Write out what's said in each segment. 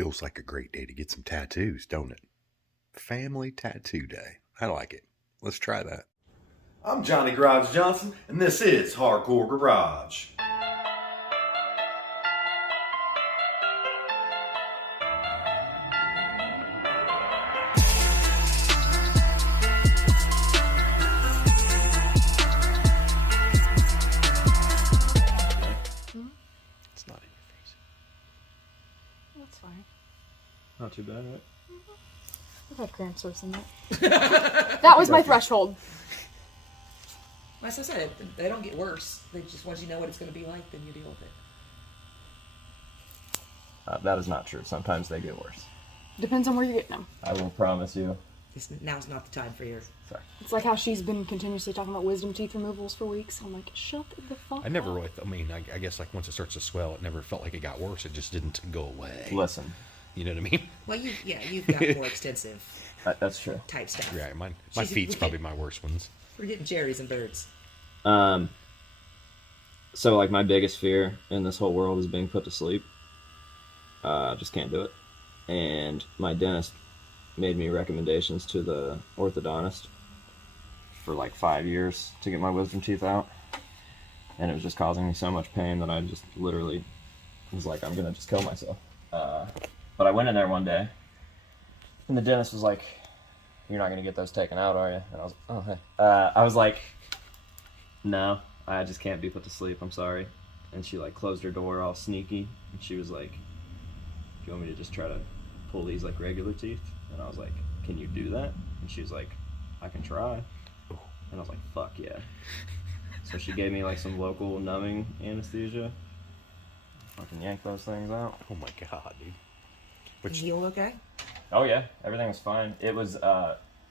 Feels like a great day to get some tattoos, don't it? Family Tattoo Day. I like it. Let's try that. I'm Johnny Garage Johnson, and this is Hardcore Garage. It's not in your face. That's fine. Not too bad, right? I've had cramps worse than that. That was my threshold. As I said, they don't get worse. They just, once you know what it's going to be like, then you deal with it. That is not true. Sometimes they get worse. Depends on where you're getting them. I will promise you. Now's not the time for your... Sorry. It's like how she's been continuously talking about wisdom teeth removals for weeks. I'm like, shut the fuck I never up. really, I guess like once it starts to swell, it never felt like it got worse. It just didn't go away. Listen. You know what I mean? Well, you've got more extensive That's true. type stuff. Yeah, my feet's probably my worst ones. We're getting cherries and birds. So like my biggest fear in this whole world is being put to sleep. Just can't do it. And my dentist made me recommendations to the orthodontist for like 5 years to get my wisdom teeth out. And it was just causing me so much pain that I just literally was like, I'm gonna just kill myself. But I went in there one day, and the dentist was like, "You're not gonna get those taken out, are you?" And I was, "Oh, hey." I was like, "No, I just can't be put to sleep. I'm sorry." And she like closed her door all sneaky, and she was like, "Do you want me to just try to pull these like regular teeth?" And I was like, "Can you do that?" And she was like, "I can try." And I was like, "Fuck yeah!" So she gave me like some local numbing anesthesia. Fucking yank those things out. Oh my god, dude. Did you heal okay? Oh yeah, everything was fine. It was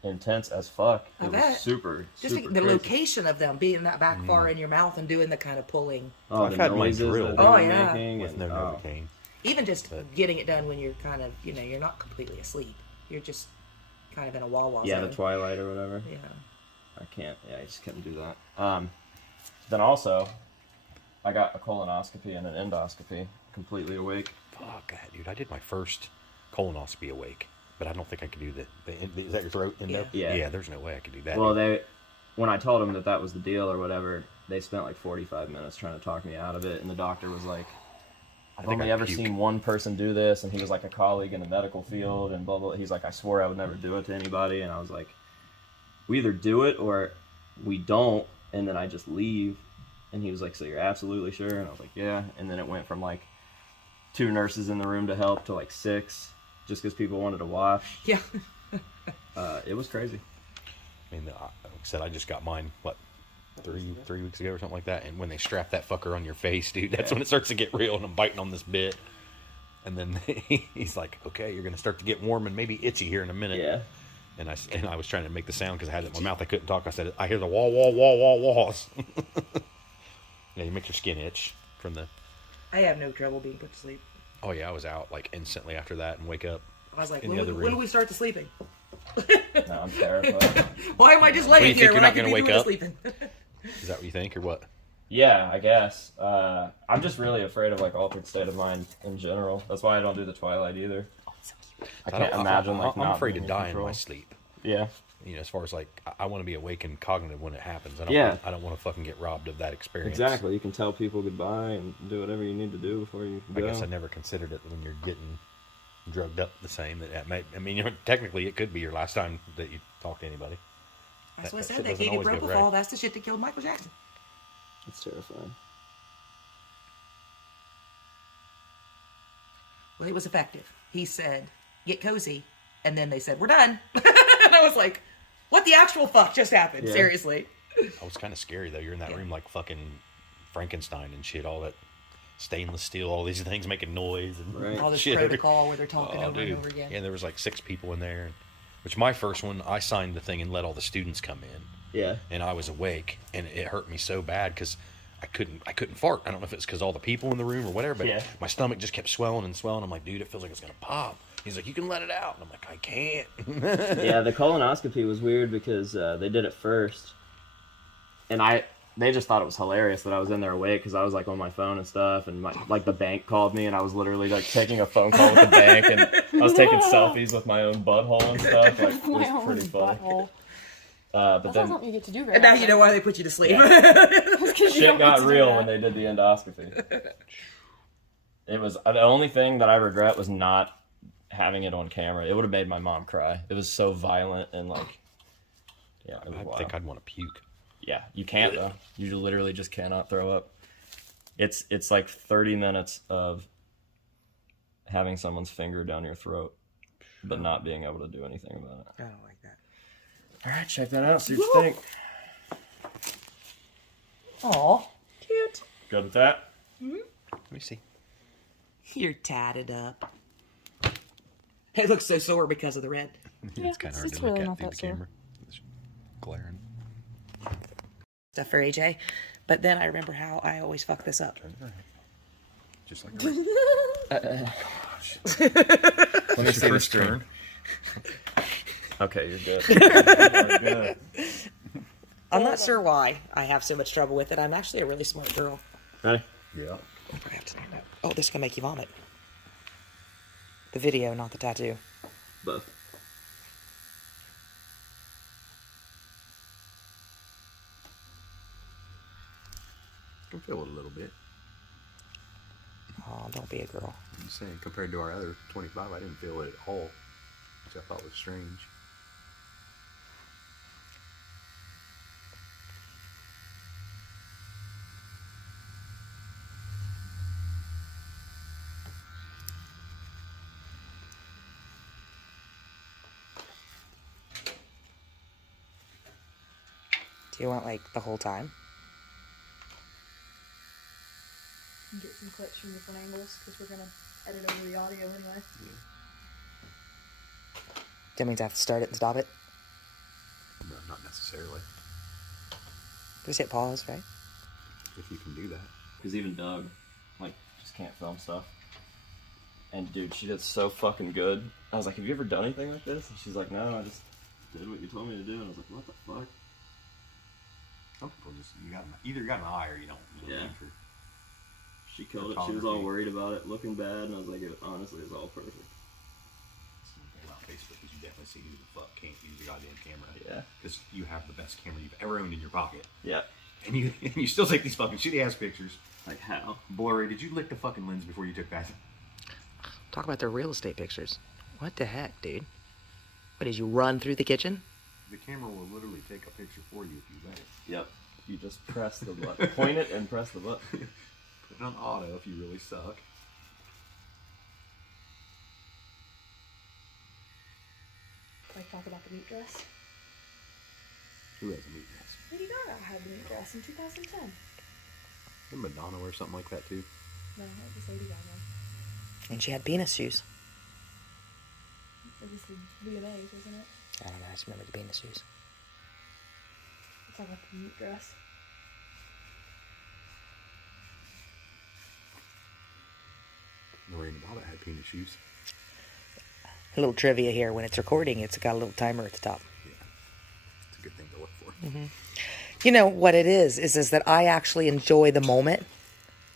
intense as fuck. I It bet. was super Just super the crazy. location of them being that back far in your mouth and doing the kind of pulling. Oh, I've the had mine noises drilled. that they Oh, were yeah. making With and, no oh. Novocaine. Even just getting it done when you're kind of, you're not completely asleep. You're just kind of in a wah-wah Yeah, zone. the twilight or whatever. Yeah. I can't. Yeah, I just couldn't do that. Then also, I got a colonoscopy and an endoscopy, completely awake. Fuck, dude. I did my first colonoscopy awake, but I don't think I could do the is that your throat endo? Yeah. Yeah. There's no way I could do that. Well, when I told them that was the deal or whatever, they spent like 45 minutes trying to talk me out of it, and the doctor was like, I've only ever seen one person do this, and he was like a colleague in the medical field, and blah, blah. He's like, I swore I would never do it to anybody, and I was like, we either do it or we don't, and then I just leave. And he was like, so you're absolutely sure? And I was like, yeah. And then it went from like 2 nurses in the room to help to like 6, just because people wanted to watch. Yeah. It was crazy. I mean, like I said, I just got mine, what, 3 weeks ago or something like that, and when they strap that fucker on your face, dude, that's when it starts to get real, and I'm biting on this bit. And then he's like, okay, you're going to start to get warm and maybe itchy here in a minute. Yeah. And I was trying to make the sound because I had it in my mouth. I couldn't talk. I said, I hear the wah, wah, wah, wah, wahs. Yeah, you make your skin itch from the... I have no trouble being put to sleep. Oh, yeah, I was out like instantly after that and wake up I was like, in the other when room. do we start the sleeping? No, I'm terrified. Why am I just What, do laying you think here you're when not I could gonna be wake doing the up? sleeping? Is that what you think or what? Yeah, I guess. I'm just really afraid of like altered state of mind in general. That's why I don't do the twilight either. I can't imagine like I'm not afraid to being die in control. my sleep. Yeah. You know, as far as like, I want to be awake and cognitive when it happens. I don't want to fucking get robbed of that experience. Exactly. You can tell people goodbye and do whatever you need to do before you go. I guess I never considered it when you're getting drugged up the same. Technically it could be your last time that you talk to anybody. That's what I That said. shit That doesn't Katie always go propofol, right. that's the shit that killed Michael Jackson. It's terrifying. Well, it was effective. He said, get cozy. And then they said, we're done. And I was like, what the actual fuck just happened? Yeah. Seriously. Oh, it's kind of scary though. You're in that room like fucking Frankenstein and shit. All that stainless steel, all these things making noise and Right. All this shit. protocol where they're talking Oh, over dude. and over again. Yeah, there was like 6 people in there. Which my first one, I signed the thing and let all the students come in. Yeah. And I was awake, and it hurt me so bad because I couldn't fart. I don't know if it's because all the people in the room or whatever, but Yeah. my stomach just kept swelling and swelling. I'm like, dude, it feels like it's gonna pop. He's like, you can let it out, and I'm like, I can't. Yeah, the colonoscopy was weird because they did it first, and they just thought it was hilarious that I was in there awake because I was like on my phone and stuff, and like the bank called me and I was literally like taking a phone call with the bank, and I was taking selfies with my own butthole and stuff. Like, it was pretty funny. But That's then not something you get to do very And now often. you know why they put you to sleep. shit got real when they did the endoscopy. It was the only thing that I regret was not having it on camera. It would have made my mom cry. It was so violent and like, yeah, it was I wild. think I'd want to puke. Yeah, you can't though. You literally just cannot throw up. It's like 30 minutes of having someone's finger down your throat, but not being able to do anything about it. I don't like that. All right, check that out. See what you think. Aw, cute. Good with that? Let me see. You're tatted up. It looks so sore because of the red. It's kind of hard it's to look really at not through that the sore. camera. It's glaring. Stuff for AJ. But then I remember how I always fuck this up. Turn it around. Just like Let me see this turn. Okay, you're good. You're good. I'm not sure why I have so much trouble with it. I'm actually a really smart girl. Ready? Yeah. I have to stand up. Oh, this is gonna make you vomit. The video, not the tattoo. Both. I can feel it a little bit. Oh, don't be a girl. I'm just saying, compared to our other 25, I didn't feel it at all, which I thought was strange. Do you want like the whole time? Get some clips from different angles because we're gonna edit over the audio anyway. That means I have to start it and stop it. No, not necessarily. Just hit pause, right? If you can do that. Because even Doug, like, just can't film stuff. And dude, she did so fucking good. I was like, have you ever done anything like this? And she's like, no, I just did what you told me to do. And I was like, what the fuck? Some people just, either you got an eye or you don't. You don't Yeah. need for- She killed it. She was all worried about it looking bad, and I was like, it honestly is all perfect. That's one thing about Facebook is you definitely see who the fuck can't use a goddamn camera. Yeah. Because you have the best camera you've ever owned in your pocket. Yeah. And you still take these fucking shitty ass pictures. Like how? Blurry. Did you lick the fucking lens before you took that? Talk about their real estate pictures. What the heck, dude? What, did you run through the kitchen? The camera will literally take a picture for you if you let it. Yep. You just press the button. Point it and press the button. Put it on auto if you really suck. Like talk about the meat dress. Who has a meat dress? Lady Gaga had the meat dress in 2010. Didn't Madonna wear something like that too? No, it was Lady Gaga. And she had penis shoes. It was the V&A's, wasn't it? I don't know, I just remember the penis shoes. Let's talk about the meat dress. Lorraine Bobbitt had penis shoes. A little trivia here. When it's recording, it's got a little timer at the top. Yeah. It's a good thing to look for. You know what it is that I actually enjoy the moment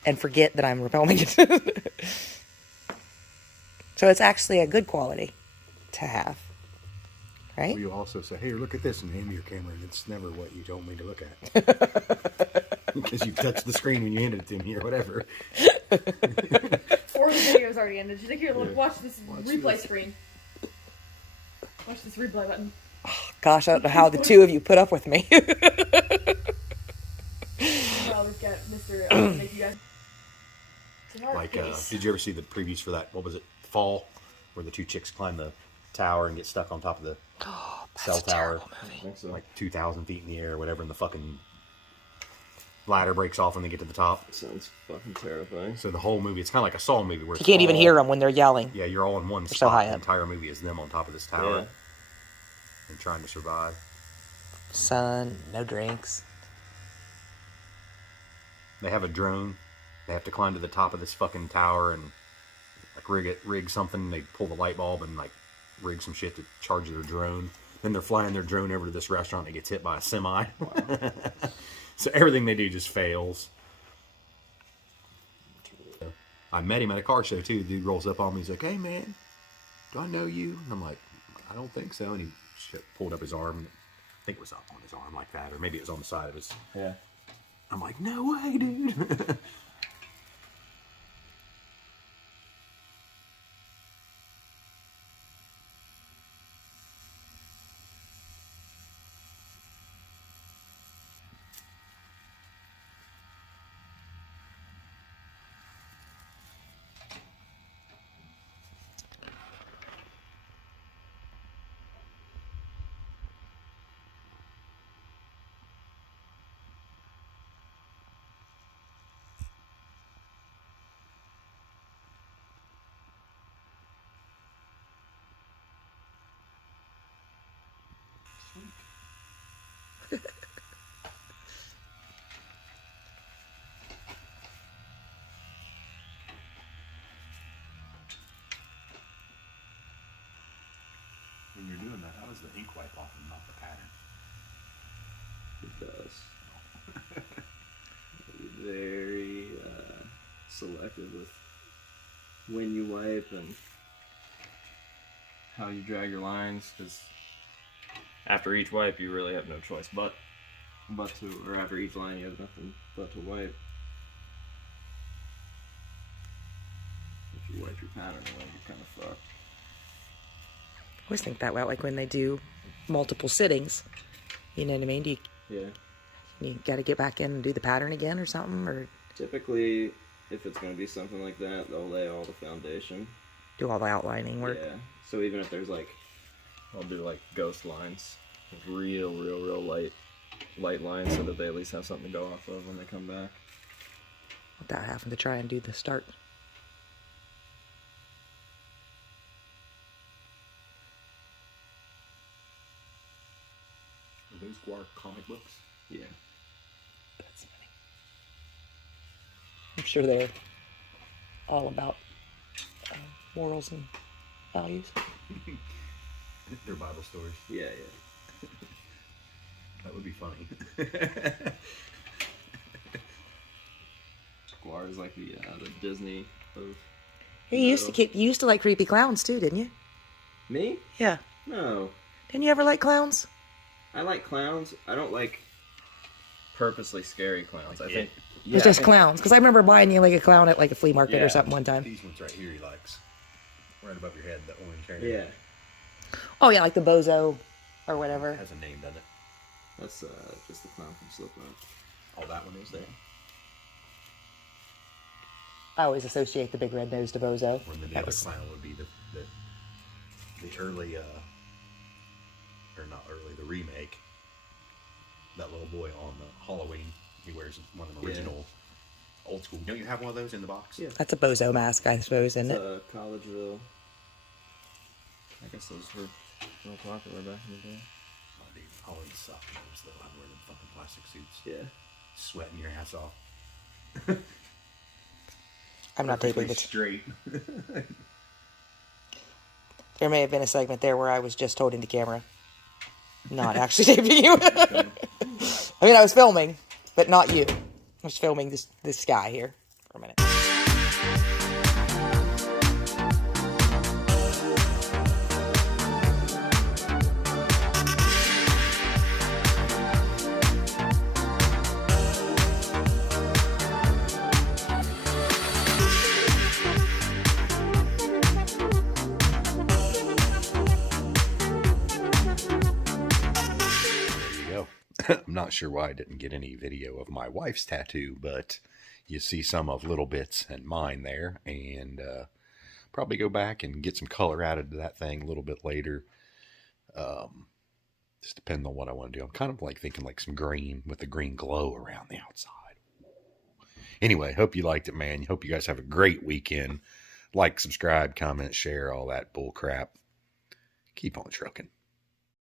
and forget that I'm filming it. So it's actually a good quality to have. Right? Well, you also say, hey, look at this, and aim your camera, and it's never what you told me to look at. Because you touched the screen when you handed it to me or whatever. Or the video's already ended. She's like, here, look, watch this replay screen. Watch this replay button. Gosh, I don't know how the two of you put up with me. Well, we've got Mr. Make you guys. It's a hard Like, piece. did you ever see the previews for that, what was it, Fall? Where the two chicks climb the tower and get stuck on top of the cell tower. I think so. Like 2,000 feet in the air or whatever, and the fucking ladder breaks off when they get to the top. Sounds fucking terrifying. So the whole movie, it's kind of like a Saw movie. Where You can't even hear them when they're yelling. Yeah, you're all in one so spot. high The up. entire movie is them on top of this tower. Yeah. And trying to survive. Sun, no drinks. They have a drone. They have to climb to the top of this fucking tower and like rig something. They pull the light bulb and like rig some shit to charge their drone. Then they're flying their drone over to this restaurant that gets hit by a semi. So everything they do just fails. I met him at a car show too. The dude rolls up on me. He's like, "Hey man, do I know you?" And I'm like, "I don't think so." And he pulled up his arm. I think it was up on his arm like that, or maybe it was on the side of his. Yeah. I'm like, "No way, dude." When you're doing that, how does the ink wipe off and not the pattern? It does. Very selective with when you wipe and how you drag your lines, because after each wipe you really have no choice but to, or after each line you have nothing but to wipe. If you wipe your pattern away, you're kind of fucked. I always think that way, like when they do multiple sittings. You know what I mean? You got to get back in and do the pattern again or something, or Typically, if it's going to be something like that, they'll lay all the foundation. do all the outlining work. Yeah. So even if there's like, I'll do like ghost lines, real light lines, so that they at least have something to go off of when they come back. Without having to try and do the start. Are those Guar comic books? Yeah. That's funny. I'm sure they're all about morals and values. They're Bible stories. Yeah. That would be funny. Guar is like the Disney of. You used to like creepy clowns too, didn't you? Me? Yeah. No. Didn't you ever like clowns? I like clowns. I don't like purposely scary clowns. I think. Yeah, It's just clowns. Because I remember buying you like a clown at like a flea market Yeah. or something one time. These ones right here he likes. Right above your head, that orange hair. Yeah. Oh yeah, like the bozo or whatever. Has a name, doesn't it? That's just the clown from Slipknot. Oh, that one is there. I always associate the big red nosed to bozo. Or the That other was- clown would be the early, or not early, the remake. That little boy on Halloween, he wears one of the original old school. Don't you have one of those in the box? Yeah. That's a bozo mask, I suppose, isn't it? Collegeville. I guess those were real popular back in the day. Oh, dude, Halloween sucked when I was little. I'd wear them fucking plastic suits. Yeah. Sweating your ass off. I'm not taping it. Straight. There may have been a segment there where I was just holding the camera. Not actually taping you. I mean, I was filming, but not you. I was filming this guy here for a minute. I'm not sure why I didn't get any video of my wife's tattoo, but you see some of Lil Bit's and mine there, and probably go back and get some color added to that thing a little bit later. Just depending on what I want to do. I'm kind of like thinking like some green with the green glow around the outside. Anyway, hope you liked it, man. Hope you guys have a great weekend. Like, subscribe, comment, share, all that bull crap. Keep on trucking.